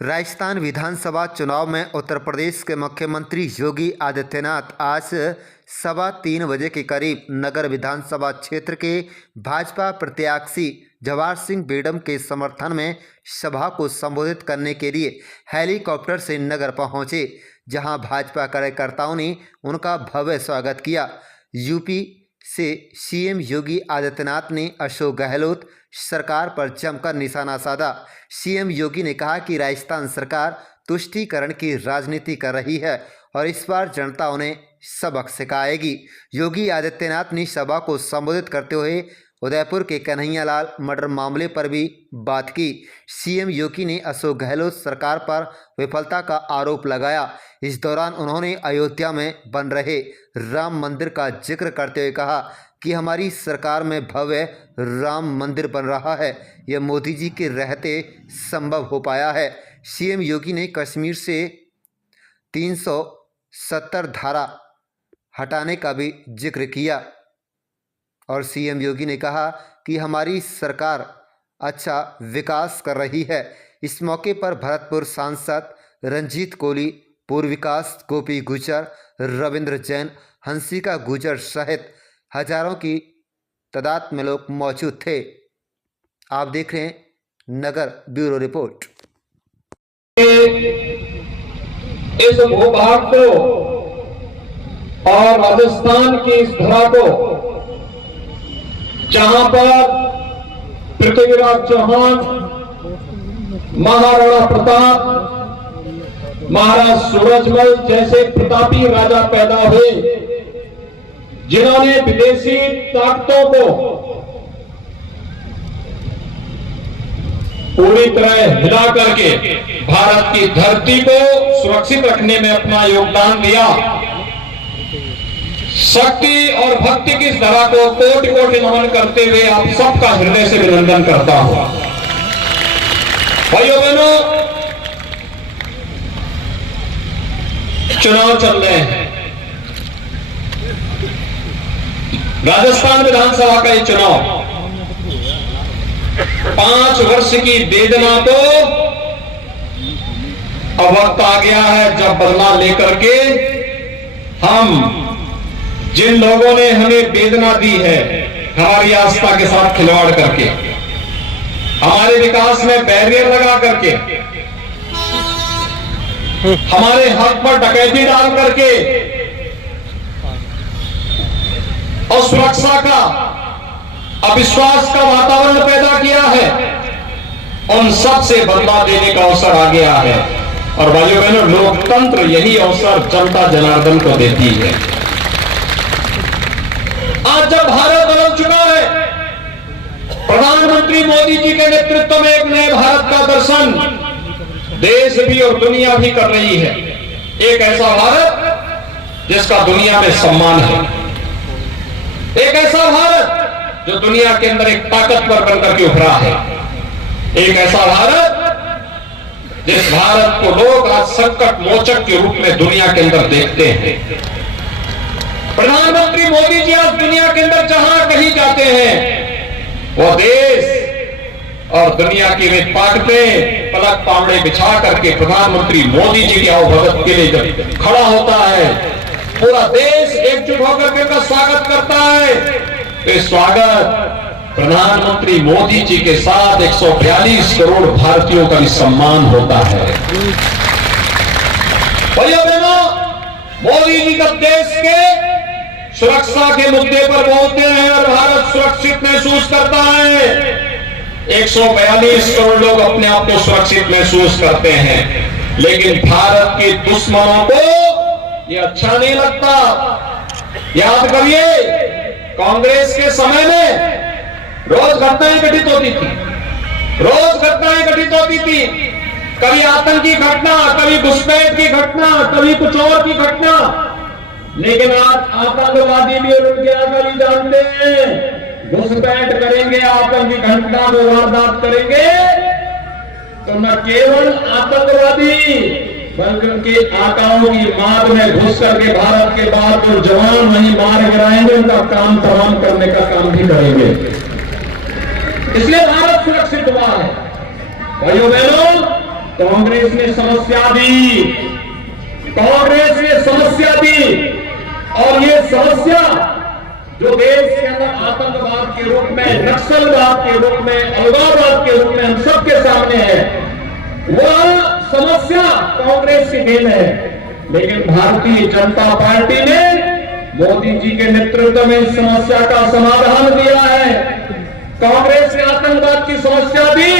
राजस्थान विधानसभा चुनाव में उत्तर प्रदेश के मुख्यमंत्री योगी आदित्यनाथ आज 3:15 बजे के करीब नगर विधानसभा क्षेत्र के भाजपा प्रत्याशी जवाहर सिंह बेडम के समर्थन में सभा को संबोधित करने के लिए हेलीकॉप्टर से नगर पहुंचे, जहां भाजपा कार्यकर्ताओं ने उनका भव्य स्वागत किया। यूपी से सीएम योगी आदित्यनाथ ने अशोक गहलोत सरकार पर जमकर निशाना साधा। सीएम योगी ने कहा कि राजस्थान सरकार तुष्टीकरण की राजनीति कर रही है और इस बार जनता उन्हें सबक सिखाएगी। योगी आदित्यनाथ ने सभा को संबोधित करते हुए उदयपुर के कन्हैयालाल मर्डर मामले पर भी बात की। सीएम योगी ने अशोक गहलोत सरकार पर विफलता का आरोप लगाया। इस दौरान उन्होंने अयोध्या में बन रहे राम मंदिर का जिक्र करते हुए कहा कि हमारी सरकार में भव्य राम मंदिर बन रहा है, यह मोदी जी के रहते संभव हो पाया है। सीएम योगी ने कश्मीर से 370 धारा हटाने का भी जिक्र किया और सीएम योगी ने कहा कि हमारी सरकार अच्छा विकास कर रही है। इस मौके पर भरतपुर सांसद रंजीत कोली, पूर्व विकास गोपी गुजर, रविंद्र जैन, हंसिका गुजर सहित हजारों की तादाद में लोग मौजूद थे। आप देख रहे हैं नगर ब्यूरो रिपोर्ट। इस भूभाग को और राजस्थान की इस धरा को, जहां पर पृथ्वीराज चौहान, महाराणा प्रताप, महाराज सूरजमल जैसे प्रतापी राजा पैदा हुए, जिन्होंने विदेशी ताकतों को पूरी तरह हिला करके भारत की धरती को सुरक्षित रखने में अपना योगदान दिया। शक्ति और भक्ति की इस धरा को कोटि कोटि नमन करते हुए आप सबका हृदय से अभिनंदन करता हूं। भाइयों बहनों, चुनाव चल रहे हैं। राजस्थान विधानसभा का ये चुनाव 5 वर्ष की वेदना को अब वक्त आ गया है जब बदला लेकर के हम जिन लोगों ने हमें वेदना दी है, हमारी आस्था के साथ खिलवाड़ करके, हमारे विकास में बैरियर लगा करके, हमारे हक पर डकैती डाल करके और सुरक्षा का अविश्वास का वातावरण पैदा किया है, उन सब से बदला देने का अवसर आ गया है। और भाइयों बहनों, लोकतंत्र यही अवसर जनता जनार्दन को देती है। आज जब भारत बदल चुका है, प्रधानमंत्री मोदी जी के नेतृत्व में एक नए भारत का दर्शन देश भी और दुनिया भी कर रही है। एक ऐसा भारत जिसका दुनिया में सम्मान है, एक ऐसा भारत जो दुनिया के अंदर एक ताकतवर बनकर के उभरा है, एक ऐसा भारत जिस भारत को लोग आज संकट मोचक के रूप में दुनिया के अंदर देखते हैं। प्रधानमंत्री मोदी जी आज दुनिया के अंदर जहां कहीं जाते हैं, वो देश और दुनिया की वे ताकतें पलक पावड़े बिछा करके प्रधानमंत्री मोदी जी के आवभगत के लिए जब खड़ा होता है, पूरा देश एकजुट होकर के उनका स्वागत करता है। तो स्वागत प्रधानमंत्री मोदी जी के साथ 142 करोड़ भारतीयों का भी सम्मान होता है। भाइयों बहनों, मोदी जी जब देश के सुरक्षा के मुद्दे पर बोलते हैं और भारत सुरक्षित महसूस करता है, 142 करोड़ लोग अपने आप को सुरक्षित महसूस करते हैं, लेकिन भारत के दुश्मनों को ये अच्छा नहीं लगता। याद करिए, कांग्रेस के समय में रोज घटनाएं घटित होती थी, रोज घटनाएं घटित होती थी, कभी आतंकी घटना, कभी घुसपैठ की घटना, कभी कुछ और की घटना। लेकिन आज आतंकवादी भी और उनके आगे जानते हैं, घुसपैठ करेंगे, आतंकी घटना में वारदात करेंगे तो न केवल आतंकवादी बल्कि उनके आकाओं की मार में घुस करके भारत के बहादुर जवान वहीं मार गिराएंगे, उनका काम तमाम करने का काम भी करेंगे। इसलिए भारत सुरक्षित हुआ है। भाइयों बहनों, कांग्रेस ने समस्या दी, कांग्रेस ने समस्या दी। और ये समस्या जो देश के अंदर आतंकवाद के रूप में, नक्सलवाद के रूप में, अलगाववाद के रूप में हम सबके सामने है, वह समस्या कांग्रेस की देन है। लेकिन भारतीय जनता पार्टी ने मोदी जी के नेतृत्व में इस समस्या का समाधान दिया है। कांग्रेस ने आतंकवाद की समस्या दी,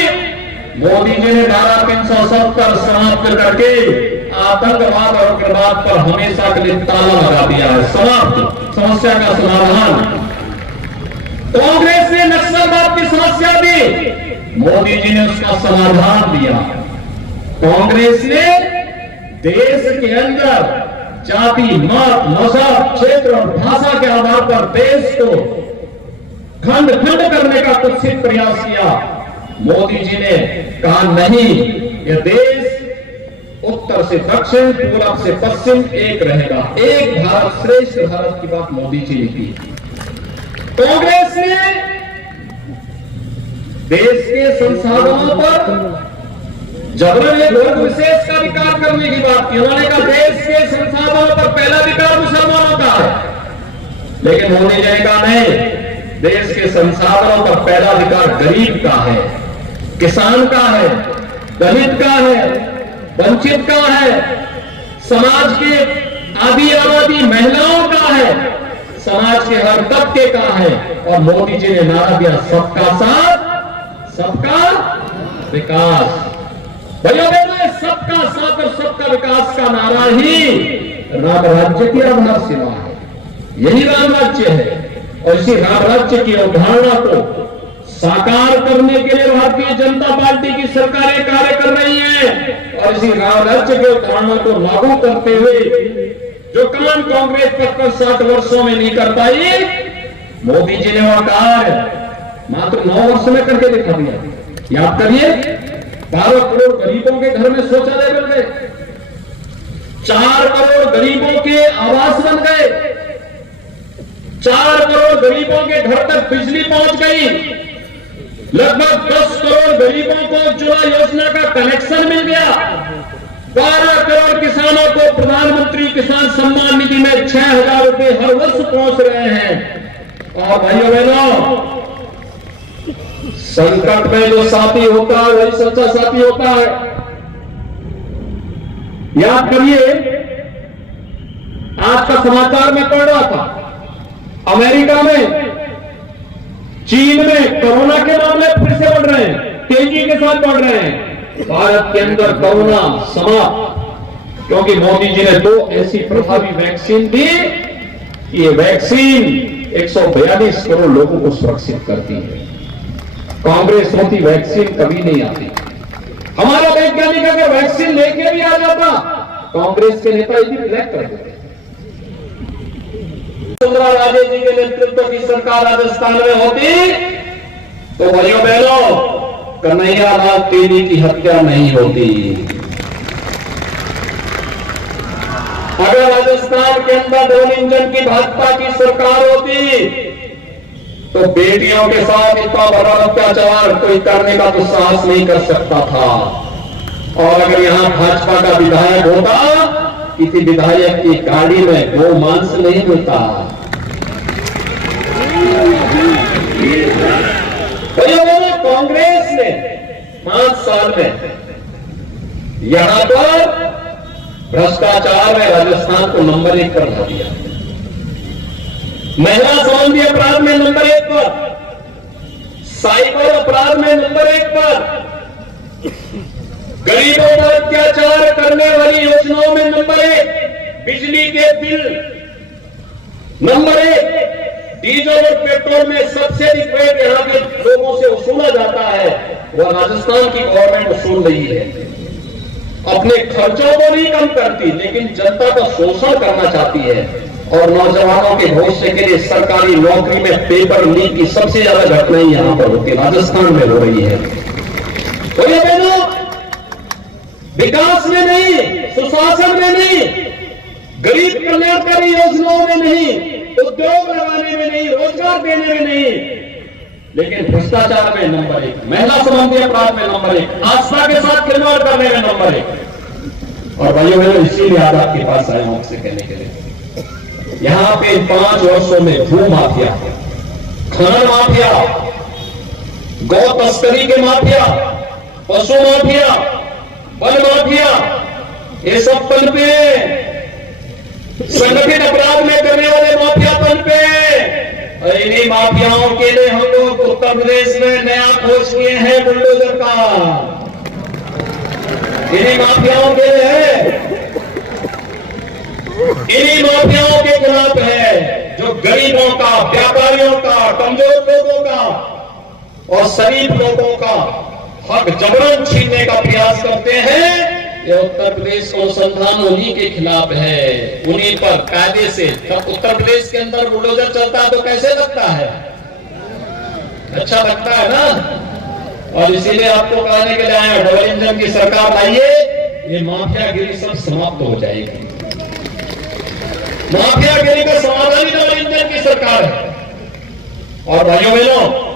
मोदी जी ने धारा 370 समाप्त करके आतंकवाद और उग्रवाद पर हमेशा के लिए ताला लगा दिया है। समाप्त, समस्या का समाधान। कांग्रेस ने नक्सलवाद की समस्या दी, मोदी जी ने उसका समाधान दिया। कांग्रेस ने देश के अंदर जाति, मत, मजहब, क्षेत्र और भाषा के आधार पर देश को खंड खंड करने का कुत्सित प्रयास किया। मोदी जी ने कहा नहीं, यह देश उत्तर से दक्षिण, पूरब से पश्चिम एक रहेगा, एक भारत श्रेष्ठ भारत की बात मोदी जी ने की। कांग्रेस ने देश के संसाधनों पर जबरन एक वर्ग विशेष का अधिकार करने की बात की। उन्होंने कहा देश के संसाधनों पर पहला अधिकार मुसलमानों का है, लेकिन मोदी जी ने कहा नहीं, देश के संसाधनों पर पहला अधिकार गरीब का है, किसान का है, दलित का है, वंचित का है, समाज के आधी आबादी महिलाओं का है, समाज के हर तबके का है। और मोदी जी ने नारा दिया सबका साथ, सबका विकास। भैया बहनों, सबका साथ और सबका विकास का नारा ही राम राज्य की आधारशिला है। यही राम राज्य है और इसी राम राज्य की अवधारणा को साकार करने के लिए भारतीय जनता पार्टी की सरकारें कार्य कर रही हैं। और इसी राम राज्य के अवधारणा को लागू करते हुए जो काम कांग्रेस 50-60 वर्षों में नहीं कर पाई, मोदी जी ने वह कार्य मात्र 9 वर्ष में करके दिखा दिया। याद करिए, 12 करोड़ गरीबों के घर में शौचालय बन गए, 4 करोड़ गरीबों के आवास बन गए, 4 करोड़ गरीबों के घर तक बिजली पहुंच गई, लगभग 10 करोड़ गरीबों को उज्ज्वला योजना का कनेक्शन मिल गया, 12 करोड़ किसानों को प्रधानमंत्री किसान सम्मान निधि में 6,000 रुपए हर वर्ष पहुंच रहे हैं। और भाइयों बहनों, संकट में जो साथी होता है वही सच्चा साथी होता है। याद करिए, आज का समाचार में पढ़ रहा था, अमेरिका में, चीन में कोरोना के मामले फिर से बढ़ रहे हैं, तेजी के साथ बढ़ रहे हैं। भारत के अंदर कोरोना समाप्त, क्योंकि मोदी जी ने 2 ऐसी प्रभावी वैक्सीन दी कि ये वैक्सीन 142 करोड़ लोगों को सुरक्षित करती है। कांग्रेस होती वैक्सीन कभी नहीं आती। हमारा वैज्ञानिक अगर वैक्सीन लेके भी आ जाता, कांग्रेस के नेता इसी ब्लैक कर देते। वसुंधरा राजे जी के नेतृत्व की सरकार राजस्थान में होती तो भाइयों बहनों, कन्हैया लाल तेली की हत्या नहीं होती। अगर राजस्थान के अंदर 2 इंजन की भाजपा की सरकार होती तो बेटियों के साथ इतना बड़ा अत्याचार कोई करने का तो साहस नहीं कर सकता था। और अगर यहां भाजपा का विधायक होता, किसी विधायक की गाड़ी में गौ मांस नहीं मिलता। कांग्रेस ने 5 साल में यहां पर भ्रष्टाचार में राजस्थान को नंबर 1 पर ला दिया, महिला संबंधी अपराध में नंबर 1 पर, साइबर अपराध में नंबर 1 पर, गरीबों पर अत्याचार करने वाली योजनाओं में नंबर 1, बिजली के बिल नंबर 1, डीजल और पेट्रोल में सबसे अधिक रेट यहां के लोगों से वसूला जाता है, वह राजस्थान की गवर्नमेंट वसूल रही है। अपने खर्चों को नहीं कम करती, लेकिन जनता का शोषण करना चाहती है। और नौजवानों के भविष्य के लिए सरकारी नौकरी में पेपर लीक की सबसे ज्यादा घटनाएं यहां पर होती है, राजस्थान में हो रही है। तो ये बहनों, विकास में नहीं, सुशासन में नहीं, गरीब कल्याणकारी योजनाओं में नहीं, उद्योग लगाने में नहीं, रोजगार देने में नहीं, लेकिन भ्रष्टाचार में नंबर 1, महिला संबंधी अपराध में नंबर 1, आस्था के साथ खिलवाड़ करने में नंबर 1। और भाइयों बहनों, इसीलिए आज आपके पास आया हूं आपसे कहने के लिए, यहां पे 5 वर्षों में भू माफिया, खनन माफिया, गौ तस्करी के माफिया, पशु माफिया, वन माफिया, ये सब पनपे, संगठित अपराध में करने वाले माफिया पनपे। और इन्हीं माफियाओं के लिए हम लोग उत्तर प्रदेश में नया खोज किए हैं बुलडोजर का, इन्हीं माफियाओं के लिए है, इन्हीं माफियाओं के खिलाफ है जो गरीबों का, व्यापारियों का, कमजोर लोगों का और शरीफ लोगों का हक जबरन छीनने का प्रयास करते हैं। ये उत्तर प्रदेश का अनुसंधान उन्हीं के खिलाफ है, उन्हीं पर कायदे से। उत्तर प्रदेश के अंदर बुलडोजर चलता है तो कैसे लगता है? अच्छा लगता है ना। और इसीलिए आपको कहने के लिए आए, डबल इंजन की सरकार लाइए, ये माफियागिरी सब समाप्त हो जाएगी। माफियागिरी का समाधान ही डबल इंजन की सरकार है। और भाइयों बहनों,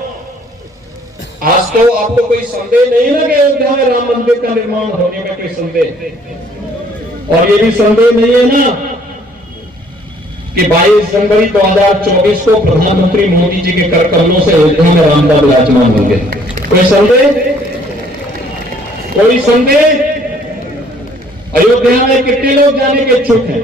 आज तो आपको कोई संदेह नहीं ना कि अयोध्या में राम मंदिर का निर्माण होने में कोई संदेह, और ये भी संदेह नहीं है ना कि 22 जनवरी 2024 को प्रधानमंत्री मोदी जी के कर कमलों से अयोध्या में राम का विराजमान होंगे। कोई संदेह? कोई संदेह? अयोध्या में कितने लोग जाने के इच्छुक हैं?